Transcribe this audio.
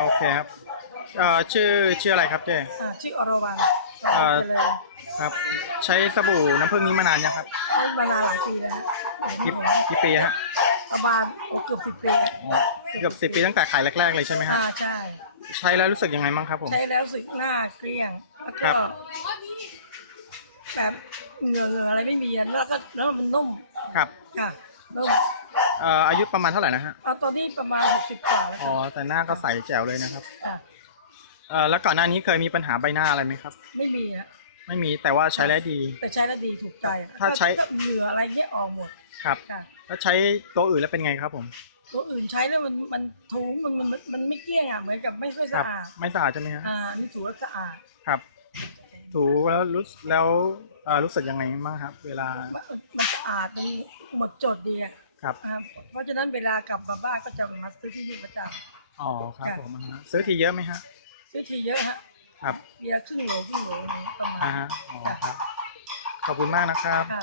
โอเคครับเอ่อชื่อชื่ออะไรครับเจ๊อ่าชื่ออรวรรณเอ่อครับใช้สบู่น้ำผึ้งนี้มานานยังครับเวลาหลายปีแล้วกี่กี่ปีฮะประมาณเกือบสิบปีแล้วอ๋อเกือบสิบปีตั้งแต่ขายแรกๆเลยใช่ไหมฮะอ่าใช่ใใช้แล้วรู้สึกยังไงบ้างครับผมช้แล้วรู้สึกหน้าเกลี้ยงแล้วครัก็บ แบบเหงื่ออะไรไม่มีอะแล้วก็แล้วมันนุ่มครับ ค่ะนุ่ม เอ่ออายุประมาณเท่าไหร่นะฮะเอาตอนนี้ประมาณสิบกว่าแล้วอ๋อแต่หน้าก็ใสแจ๋วเลยนะครับค่ะเอ่อแล้วก่อนหน้านี้เคยมีปัญหาใบหน้าอะไรไหมครับ ไม่มีอะไม่มีแต่ว่าใช้แล้วดี แต่ใช้แล้วดีถูกใจอะถ้าใช้แล้วก็เหงื่ออะไรเงี้ยออกหมดครับ ค่ะแล้วใช้ตัวอื่นแล้วเป็นไงครับผมตัวอื่นใช้แล้วมันมันถูมันมันมันมันไม่เกลี้ยงอะเหมือนกับไม่ค่อยคสะรับ อาดไม่สะอาดใช่ไหมฮะอ่านี่ถูแล้วสะอาดครับ ถูแล้วรู้สึกแล้วเอ่อรู้สึกยังไงบ้างครับ เวลา มันมันสะอาดตรงหมดจดดีอะ ครับอ่าเพราะฉะนั้นเวลากลับมาบ้านก็จะมาซื้อที่นี่ประจอ๋อครับผมอ่าฮะซื้อทีเยอะไหมฮะำซื้อทีเยอะฮะครับ เบียร์ครึ่งโหลครึ่งโหลประมาอ่าณฮะ อ๋อครับ ขอบคุณมากนะครับ ค่ะ